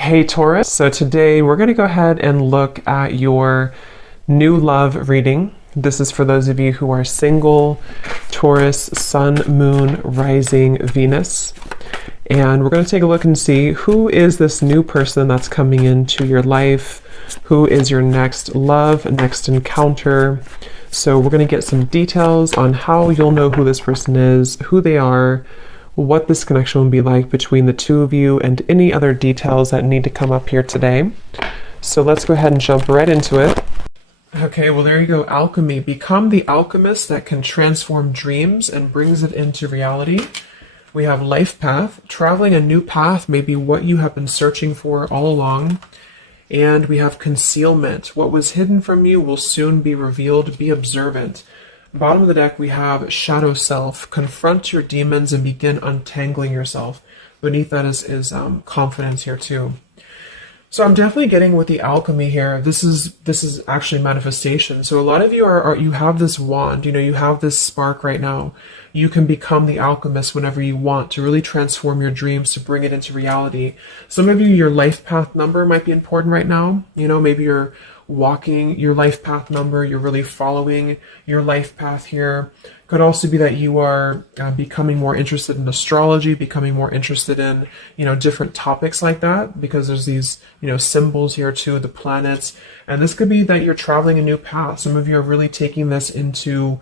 Hey Taurus, so today we're going to go ahead and look at your new love reading. This is for those of you who are single, Taurus, Sun, Moon, Rising, Venus. And we're going to take a look and see who is this new person that's coming into your life, who is your next love, next encounter. So we're going to get some details on how you'll know who this person is, who they are, what this connection will be like between the two of you, and any other details that need to come up here today. So let's go ahead and jump right into it. Okay, well there you go, alchemy. Become the alchemist that can transform dreams and brings it into reality. We have life path. Traveling a new path may be what you have been searching for all along. And we have concealment. What was hidden from you will soon be revealed. Be observant. Bottom of the deck, we have shadow self. Confront your demons and begin untangling yourself. Beneath that is confidence here too. So I'm definitely getting with the alchemy here. This is actually manifestation. So a lot of you you have this wand, you have this spark right now. You can become the alchemist whenever you want to really transform your dreams, to bring it into reality. Some of you, your life path number might be important right now. Maybe you're walking your life path number, you're really following your life path here. Could also be that you are becoming more interested in astrology, becoming more interested in, different topics like that, because there's these, symbols here too, the planets. And this could be that you're traveling a new path. Some of you are really taking this into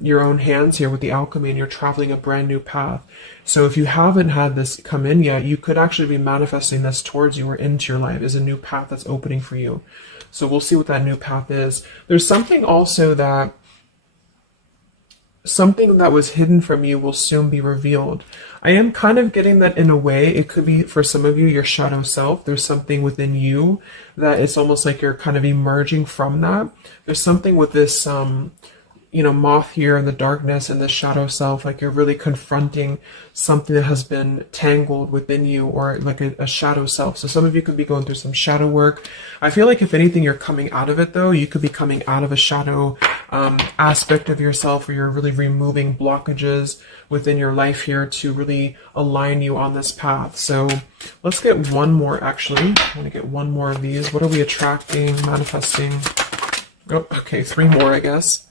your own hands here with the alchemy, and you're traveling a brand new path. So if you haven't had this come in yet, you could actually be manifesting this towards you or into your life as a new path that's opening for you. So we'll see what that new path is. There's something also that something that was hidden from you will soon be revealed. I am kind of getting that in a way. It could be for some of you, your shadow self. There's something within you that it's almost like you're kind of emerging from that. There's something with this, moth here in the darkness and the shadow self, like you're really confronting something that has been tangled within you, or like a shadow self. So some of you could be going through some shadow work. I feel like if anything, you're coming out of it though. You could be coming out of a shadow aspect of yourself, where you're really removing blockages within your life here to really align you on this path. So let's get one more actually. I want to get one more of these. What are we attracting, manifesting? Oh, okay, 3 more, I guess.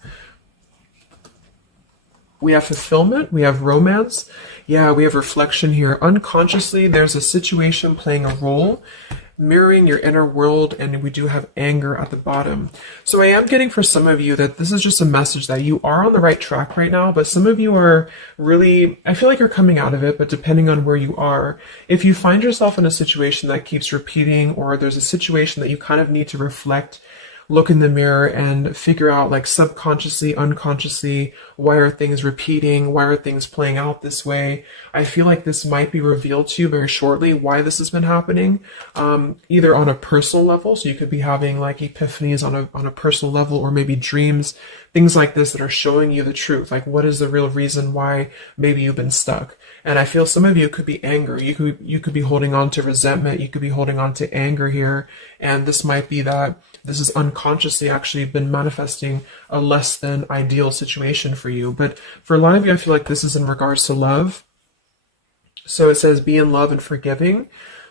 We have fulfillment, we have romance, we have reflection here. Unconsciously, there's a situation playing a role, mirroring your inner world, and we do have anger at the bottom. So I am getting for some of you that this is just a message that you are on the right track right now, but some of you are really, I feel like you're coming out of it, but depending on where you are, if you find yourself in a situation that keeps repeating, or there's a situation that you kind of need to reflect, look in the mirror and figure out, like, subconsciously, unconsciously, why are things repeating? Why are things playing out this way? I feel like this might be revealed to you very shortly, why this has been happening, either on a personal level. So you could be having like epiphanies on a personal level, or maybe dreams, things like this that are showing you the truth. Like, what is the real reason why maybe you've been stuck? And I feel some of you could be anger. You could be holding on to resentment. You could be holding on to anger here. And this might be that this is unconsciously actually been manifesting a less than ideal situation for you. But for a lot of you, I feel like this is in regards to love. So it says be in love and forgiving,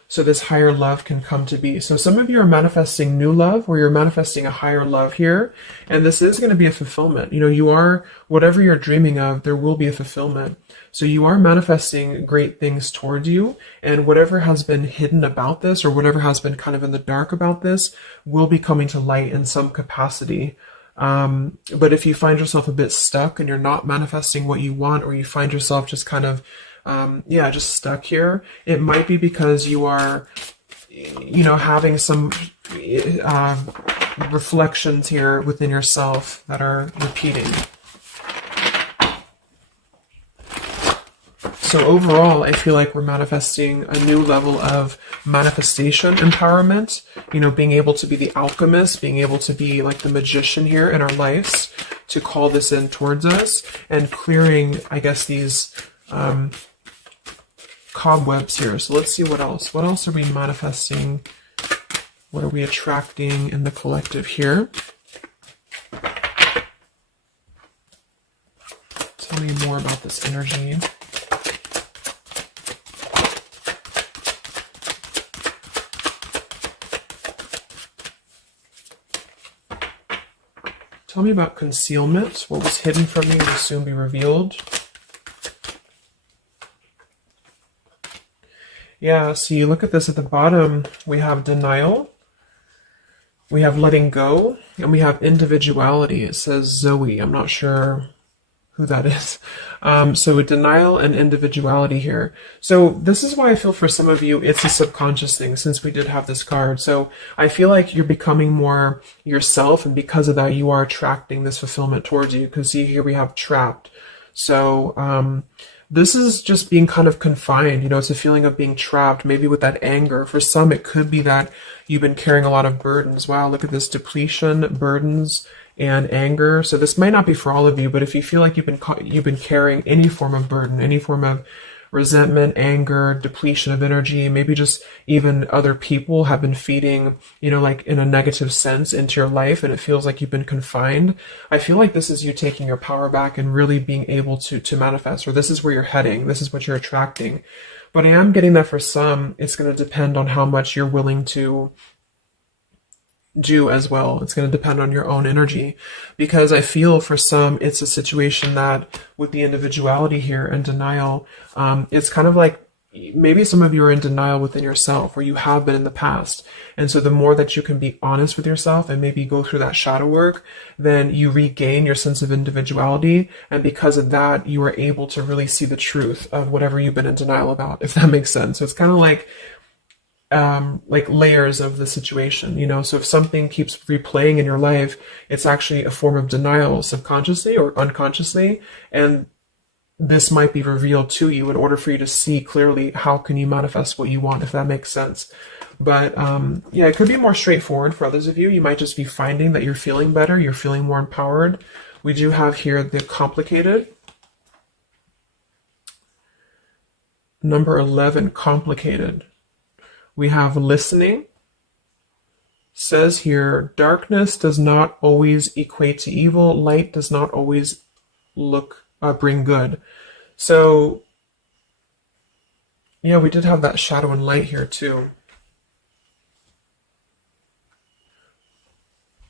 so this higher love can come to be. So some of you are manifesting new love, or you're manifesting a higher love here. And this is going to be a fulfillment. You are, whatever you're dreaming of, there will be a fulfillment. So you are manifesting great things towards you, and whatever has been hidden about this, or whatever has been kind of in the dark about this, will be coming to light in some capacity. But if you find yourself a bit stuck and you're not manifesting what you want, or you find yourself just kind of, just stuck here, it might be because you are, having some reflections here within yourself that are repeating. So overall, I feel like we're manifesting a new level of manifestation empowerment, being able to be the alchemist, being able to be like the magician here in our lives, to call this in towards us, and clearing, I guess, these cobwebs here. So let's see what else. What else are we manifesting? What are we attracting in the collective here? Tell me more about this energy. Tell me about concealment. What was hidden from you will soon be revealed. Yeah, so you look at this at the bottom, we have denial, we have letting go, and we have individuality. It says Zoe. I'm not sure who that is. So denial and individuality here. So this is why I feel for some of you, it's a subconscious thing, since we did have this card. So I feel like you're becoming more yourself, and because of that, you are attracting this fulfillment towards you. Because see, here we have trapped. So this is just being kind of confined. You know, it's a feeling of being trapped, maybe with that anger. For some, it could be that you've been carrying a lot of burdens. Wow, look at this: depletion, burdens, and anger. So this might not be for all of you, but if you feel like you've been carrying any form of burden, any form of resentment, anger, depletion of energy, maybe just even other people have been feeding, you know, like in a negative sense into your life, and it feels like you've been confined. I feel like this is you taking your power back and really being able to manifest, or this is where you're heading. This is what you're attracting. But I am getting that for some, it's going to depend on how much you're willing to do as well. It's going to depend on your own energy, because I feel for some it's a situation that with the individuality here and denial, it's kind of like maybe some of you are in denial within yourself, or you have been in the past. And so the more that you can be honest with yourself and maybe go through that shadow work, then you regain your sense of individuality, and because of that you are able to really see the truth of whatever you've been in denial about, if that makes sense. So it's kind of like layers of the situation, you know. So if something keeps replaying in your life, it's actually a form of denial, subconsciously or unconsciously, and this might be revealed to you in order for you to see clearly how can you manifest what you want, if that makes sense. But yeah, it could be more straightforward for others of you. You might just be finding that you're feeling better, you're feeling more empowered. We do have here the complicated. Number 11, complicated. We have listening. Says here, darkness does not always equate to evil. Light does not always bring good. So, yeah, we did have that shadow and light here too.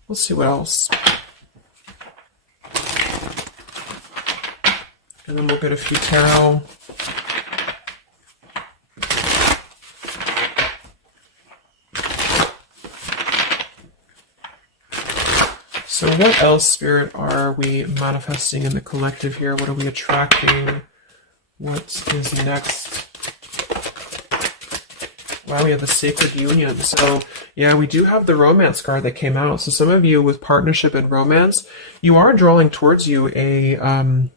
Let's see what else. And then we'll get a few tarot. So what else, Spirit, are we manifesting in the collective here? What are we attracting? What is next? Wow, we have the Sacred Union. So yeah, we do have the romance card that came out. So some of you with partnership and romance, you are drawing towards you a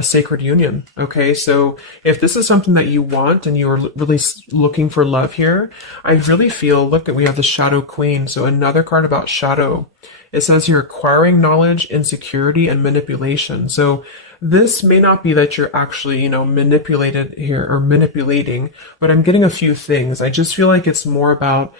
sacred union. Okay, so if this is something that you want and you're really looking for love here, I really feel, look, that we have the Shadow Queen. So another card about shadow. It says you're acquiring knowledge, insecurity, and manipulation. So this may not be that you're actually, you know, manipulated here or manipulating, but I'm getting a few things. I just feel like it's more about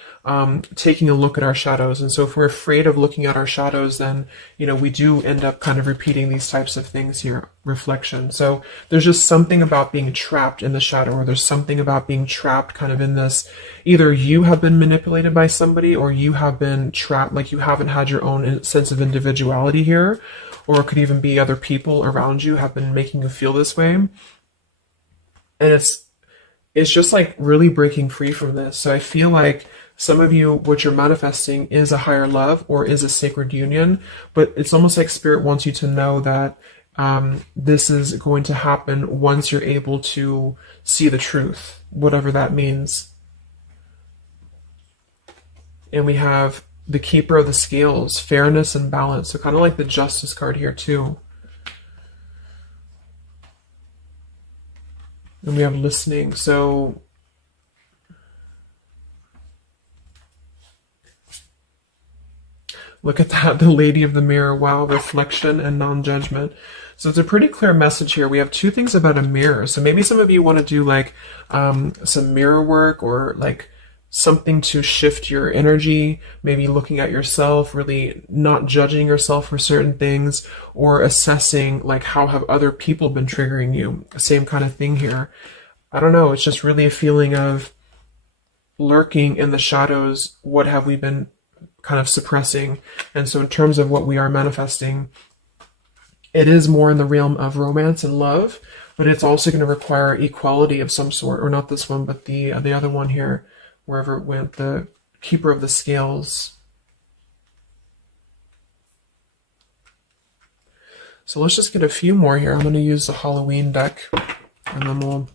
taking a look at our shadows. And so if we're afraid of looking at our shadows, then, you know, we do end up kind of repeating these types of things here, reflection. So there's just something about being trapped in the shadow, or there's something about being trapped kind of in this, either you have been manipulated by somebody, or you have been trapped, like you haven't had your own sense of individuality here, or it could even be other people around you have been making you feel this way. And it's just like really breaking free from this. So I feel like some of you, what you're manifesting is a higher love or is a sacred union, but it's almost like Spirit wants you to know that this is going to happen once you're able to see the truth, whatever that means. And we have the Keeper of the Scales, fairness and balance. So kind of like the Justice card here too. And we have listening. So look at that, the Lady of the Mirror. Wow, reflection and non-judgment. So it's a pretty clear message here. We have two things about a mirror. So maybe some of you want to do like some mirror work, or like something to shift your energy, maybe looking at yourself, really not judging yourself for certain things, or assessing like how have other people been triggering you. Same kind of thing here. I don't know, it's just really a feeling of lurking in the shadows. What have we been kind of suppressing. And so in terms of what we are manifesting, it is more in the realm of romance and love, but it's also going to require equality of some sort, or not this one, but the other one here, wherever it went, the Keeper of the Scales. So let's just get a few more here. I'm going to use the Halloween deck, and then we'll...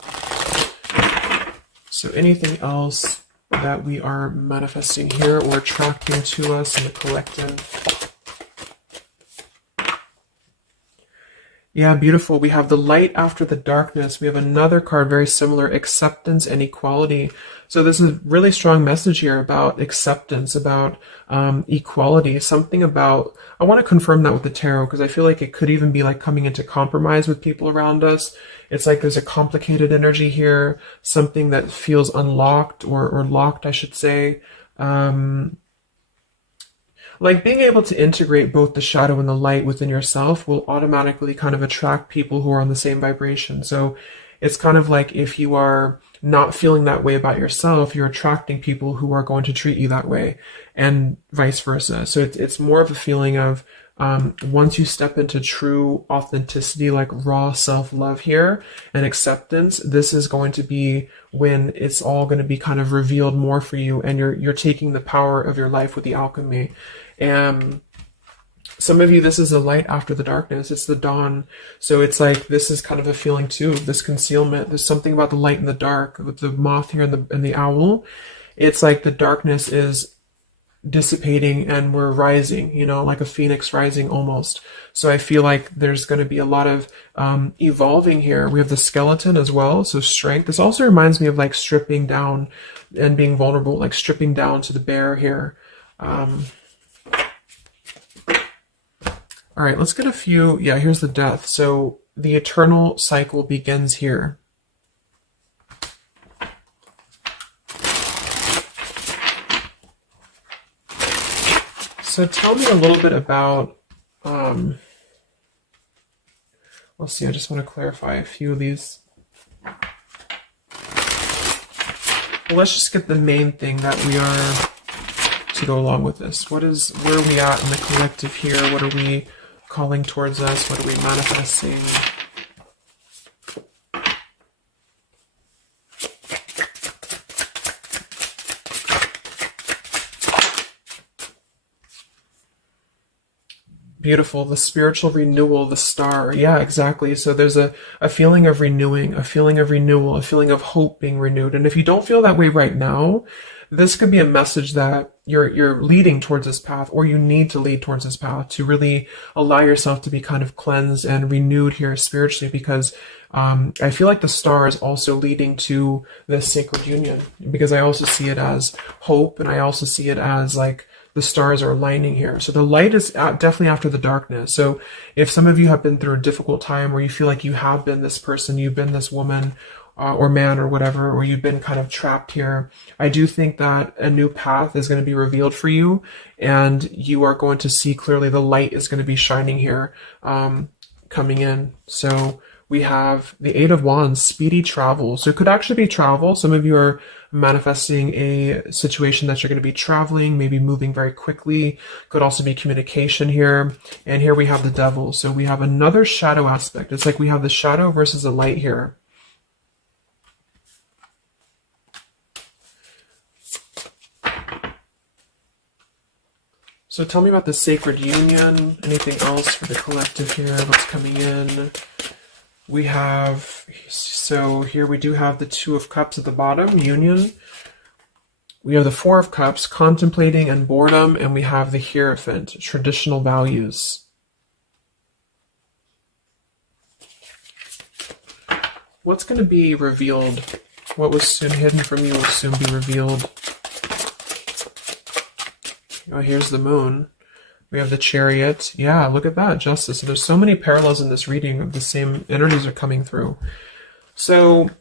So anything else that we are manifesting here or attracting to us in the collective? Yeah, beautiful. We have the light after the darkness. We have another card very similar, acceptance and equality. So this is a really strong message here about acceptance, about equality, something about, I want to confirm that with the tarot, because I feel like it could even be like coming into compromise with people around us. It's like there's a complicated energy here, something that feels unlocked or locked, I should say. Like being able to integrate both the shadow and the light within yourself will automatically kind of attract people who are on the same vibration. So it's kind of like if you are not feeling that way about yourself, you're attracting people who are going to treat you that way, and vice versa. So it's more of a feeling of once you step into true authenticity, like raw self-love here and acceptance, this is going to be when it's all going to be kind of revealed more for you, and you're taking the power of your life with the alchemy. And some of you, this is the light after the darkness. It's the dawn. So it's like, this is kind of a feeling too, this concealment. There's something about the light and the dark, with the moth here and the owl. It's like the darkness is dissipating and we're rising, you know, like a phoenix rising almost. So I feel like there's going to be a lot of evolving here. We have the skeleton as well, so strength. This also reminds me of like stripping down and being vulnerable, like stripping down to the bare here. All right, let's get a few. Yeah, here's the death. So the eternal cycle begins here. So tell me a little bit about, let's see, I just want to clarify a few of these. Well, let's just get the main thing that we are to go along with this. Where are we at in the collective here? What are we calling towards us? What are we manifesting? Beautiful. The spiritual renewal, the star. Yeah, exactly. So there's a feeling of renewing, a feeling of renewal, a feeling of hope being renewed. And if you don't feel that way right now, this could be a message that you're leading towards this path, or you need to lead towards this path to really allow yourself to be kind of cleansed and renewed here spiritually, because I feel like the star is also leading to this sacred union, because I also see it as hope, and I also see it as like the stars are aligning here. So the light is definitely after the darkness. So if some of you have been through a difficult time where you feel like you have been this person, you've been this woman or man or whatever, or you've been kind of trapped here, I do think that a new path is going to be revealed for you, and you are going to see clearly the light is going to be shining here, coming in. So we have the Eight of Wands, speedy travel. So it could actually be travel. Some of you are manifesting a situation that you're going to be traveling, maybe moving very quickly. Could also be communication here. And here we have the Devil. So we have another shadow aspect. It's like we have the shadow versus the light here. So tell me about the sacred union. Anything else for the collective here? What's coming in? We have, so here we do have the Two of Cups at the bottom, union. We have the Four of Cups, contemplating and boredom, and we have the Hierophant, traditional values. What's going to be revealed? What was soon hidden from you will soon be revealed. Oh, here's the Moon. We have the Chariot. Yeah, look at that, Justice. So there's so many parallels in this reading of the same energies are coming through. So,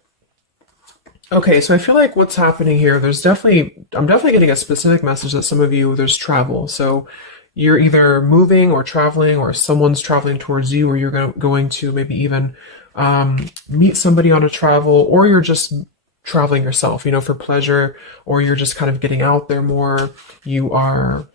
okay, so I feel like what's happening here, I'm definitely getting a specific message that some of you, there's travel. So you're either moving or traveling, or someone's traveling towards you, or you're going to maybe even meet somebody on a travel, or you're just traveling yourself, you know, for pleasure, or you're just kind of getting out there more. You are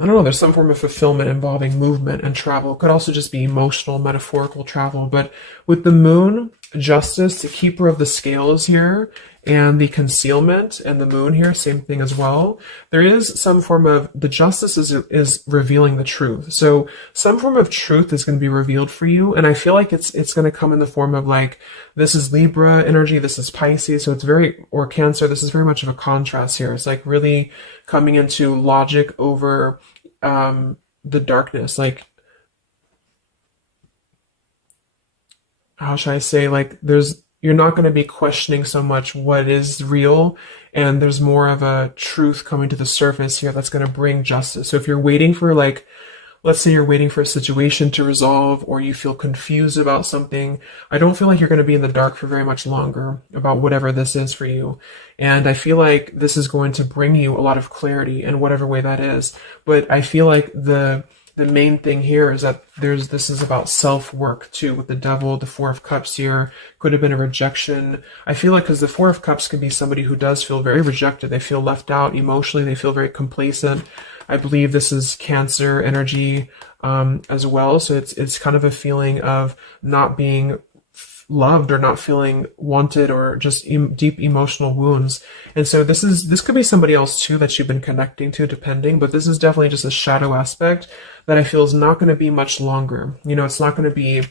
I don't know, there's some form of fulfillment involving movement and travel. It could also just be emotional, metaphorical travel. But with the moon, justice, the keeper of the scales here, and the concealment, and the moon here, same thing as well. There is some form of, the justice is revealing the truth. So some form of truth is going to be revealed for you. And I feel like it's going to come in the form of like, this is Libra energy, this is Pisces. So it's very, or Cancer, this is very much of a contrast here. It's like really coming into logic over the darkness. Like, how should I say, like you're not going to be questioning so much what is real, and there's more of a truth coming to the surface here that's going to bring justice. So if you're waiting for, like, let's say you're waiting for a situation to resolve, or you feel confused about something, I don't feel like you're going to be in the dark for very much longer about whatever this is for you. And I feel like this is going to bring you a lot of clarity in whatever way that is. But I feel like the main thing here is that this is about self-work too, with the Devil, the Four of Cups here. Could have been a rejection. I feel like, because the Four of Cups can be somebody who does feel very rejected. They feel left out emotionally. They feel very complacent. I believe this is Cancer energy as well. So it's kind of a feeling of not being loved, or not feeling wanted, or just deep emotional wounds. And so this could be somebody else too that you've been connecting to, depending, but this is definitely just a shadow aspect that I feel is not going to be much longer. You know, it's not going to be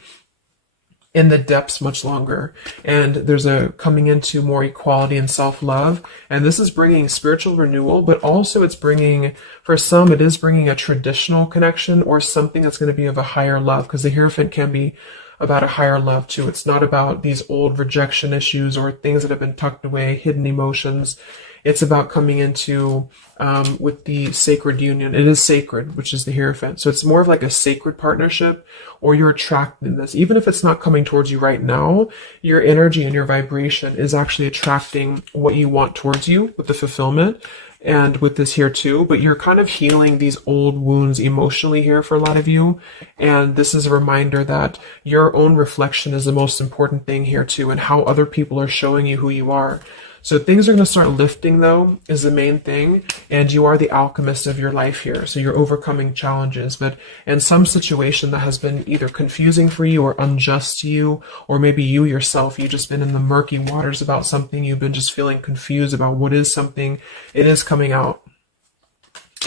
in the depths much longer. And there's a coming into more equality and self-love. And this is bringing spiritual renewal, but also it's bringing, for some, it is bringing a traditional connection, or something that's going to be of a higher love, because the Hierophant can be about a higher love too. It's not about these old rejection issues or things that have been tucked away, hidden emotions. It's about coming into, with the sacred union. It is sacred, which is the Hierophant. So it's more of like a sacred partnership, or you're attracting this. Even if it's not coming towards you right now, your energy and your vibration is actually attracting what you want towards you with the fulfillment. And with this here too, but you're kind of healing these old wounds emotionally here for a lot of you. And this is a reminder that your own reflection is the most important thing here too, and how other people are showing you who you are. So things are going to start lifting, though, is the main thing. And you are the alchemist of your life here. So you're overcoming challenges. But in some situation that has been either confusing for you or unjust to you, or maybe you yourself, you've just been in the murky waters about something. You've been just feeling confused about what is something. It is coming out.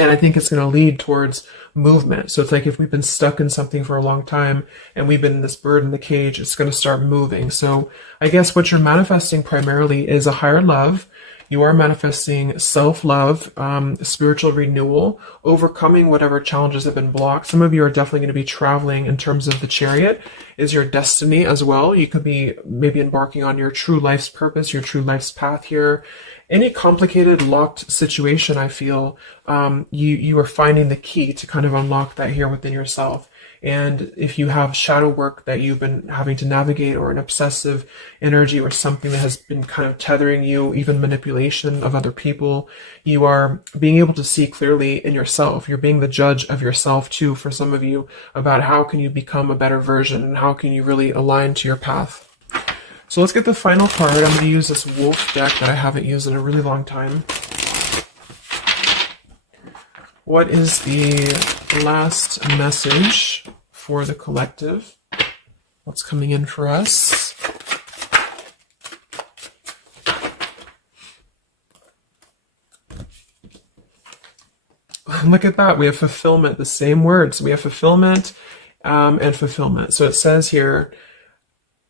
And I think it's going to lead towards movement. So it's like, if we've been stuck in something for a long time and we've been in this bird in the cage, it's going to start moving. So I guess what you're manifesting primarily is a higher love. You are manifesting self-love, spiritual renewal, overcoming whatever challenges have been blocked. Some of you are definitely going to be traveling in terms of the Chariot is your destiny as well. You could be maybe embarking on your true life's purpose, your true life's path here. Any complicated, locked situation, I feel, you are finding the key to kind of unlock that here within yourself. And if you have shadow work that you've been having to navigate, or an obsessive energy, or something that has been kind of tethering you, even manipulation of other people, you are being able to see clearly in yourself. You're being the judge of yourself too, for some of you, about how can you become a better version, and how can you really align to your path. So let's get the final card. I'm going to use this wolf deck that I haven't used in a really long time. What is the last message for the collective? What's coming in for us? Look at that. We have fulfillment, the same words. We have fulfillment and fulfillment. So it says here,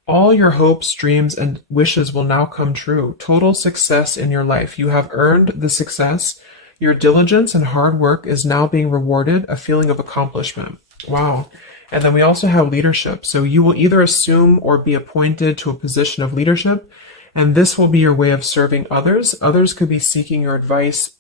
all your hopes, dreams, and wishes will now come true. Total success in your life. You have earned the success. Your diligence and hard work is now being rewarded, a feeling of accomplishment. Wow. And then we also have leadership. So you will either assume or be appointed to a position of leadership, and this will be your way of serving others. Others could be seeking your advice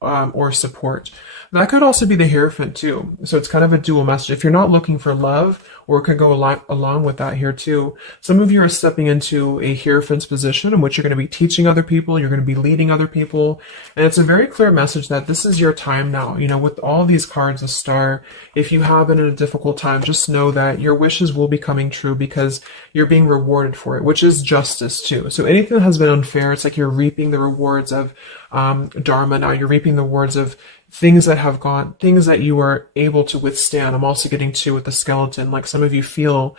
or support. That could also be the Hierophant too. So it's kind of a dual message. If you're not looking for love, or it could go along with that here too. Some of you are stepping into a Hierophant's position in which you're going to be teaching other people, you're going to be leading other people. And it's a very clear message that this is your time now. You know, with all these cards, the Star, if you have been in a difficult time, just know that your wishes will be coming true, because you're being rewarded for it, which is justice too. So anything that has been unfair, it's like you're reaping the rewards of Dharma now. You're reaping the rewards of things that you are able to withstand. I'm also getting to with the skeleton, like some of you feel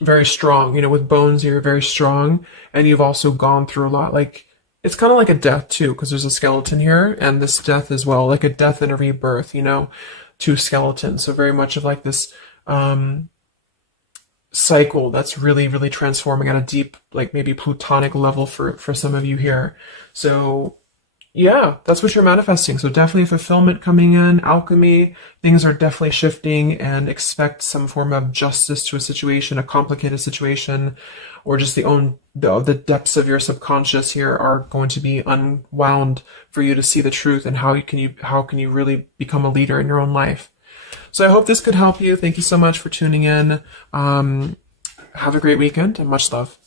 very strong, you know, with bones, you're very strong, and you've also gone through a lot. Like, it's kind of like a death too, because there's a skeleton here, and this death as well, like a death and a rebirth, you know, two skeletons. So very much of like this cycle that's really, really transforming at a deep, like maybe plutonic level for some of you here. So yeah, that's what you're manifesting. So definitely fulfillment coming in, alchemy, things are definitely shifting, and expect some form of justice to a situation, a complicated situation, or just the depths of your subconscious here are going to be unwound for you to see the truth, and how can you really become a leader in your own life. So I hope this could help you. Thank you so much for tuning in. Have a great weekend and much love.